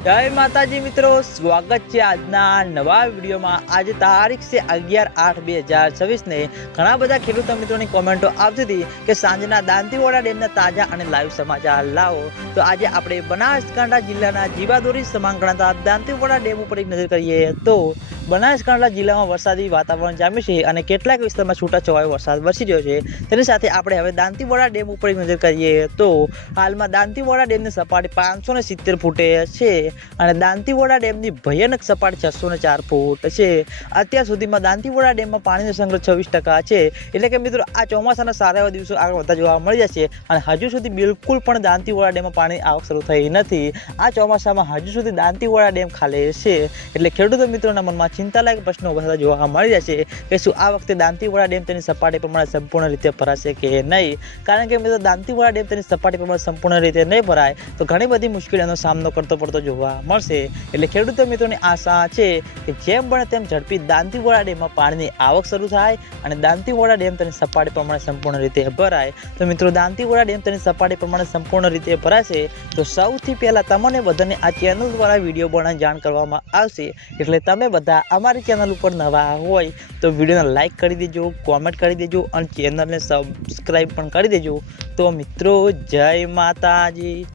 जय माताजी मित्रों, स्वागत है आजना नवा वीडियो में। आज तारीख से 11/8/2026 ने घना बधा खेडूत मित्रों की कमेंटो आवती थी कि सांजना दांतीवाड़ा डेमना ताजा और लाइव समाचार लावो। तो आज आपणे बनासकांठा जिल्लाना जीवादोरी समान गणाता दांतीवाड़ा डेम पर एक नजर करिए तो बनासकांठा जिल्ला में वरसादी वातावरण जाम्युं छे अने केटलाक विस्तारमां छूटाछवायो वरसाद वरसी रह्यो छे। तेनी साथे आपणे हवे दांतीवाड़ा डेम पर एक नजर करिए तो हालमां दांतीवाड़ा डेमनी सपाटी 570 फूटे छे અને દાંતીવાડા ડેમની ભયાનક સપાટી 604 ફૂટ છે। અત્યાર સુધીમાં દાંતીવાડા ડેમમાં પાણીનો સંગ્રહ 26% છે। એટલે કે મિત્રો આ ચોમાસાના સારા એવા દિવસો આગળ વધતા જોવા મળી જશે અને હજુ સુધી બિલકુલ પણ દાંતીવાડા ડેમમાં પાણી આવક શરૂ થઈ નથી। આ ચોમાસામાં હજુ સુધી દાંતીવાડા ડેમ ખાલી છે। એટલે ખેડૂતો મિત્રોના મનમાં ચિંતાલાયક પ્રશ્નો ઉભા થતા જોવા મળી જશે કે શું આ વખતે દાંતીવાડા ડેમ તેની સપાટી પ્રમાણે સંપૂર્ણ રીતે ભરાશે કે નહીં। કારણ કે મિત્રો દાંતીવાડા ડેમ તેની સપાટી પ્રમાણે સંપૂર્ણ રીતે નહીં ભરાય તો ઘણી બધી મુશ્કેલીઓનો સામનો કરતો પડતો જોવા મળશે। એટલે ખેડૂતો મિત્રોની આશા છે કે જેમ બને તેમ ઝડપી દાંતીવાડા ડેમમાં પાણીની આવક શરૂ થાય અને દાંતીવાડા ડેમ તેની સપાટી પ્રમાણે સંપૂર્ણ રીતે ભરાય। તો મિત્રો દાંતીવાડા ડેમ તેની સપાટી પ્રમાણે સંપૂર્ણ રીતે ભરાશે તો સૌથી પહેલા તમને બધાને આ ચેનલ દ્વારા વિડીયો બનાવી જાણ કરવામાં આવશે। એટલે તમે બધા અમારી ચેનલ ઉપર નવા હોય તો વિડીયોને લાઈક કરી દેજો, કોમેન્ટ કરી દેજો અને ચેનલને સબસ્ક્રાઈબ પણ કરી દેજો। તો મિત્રો જય માતાજી।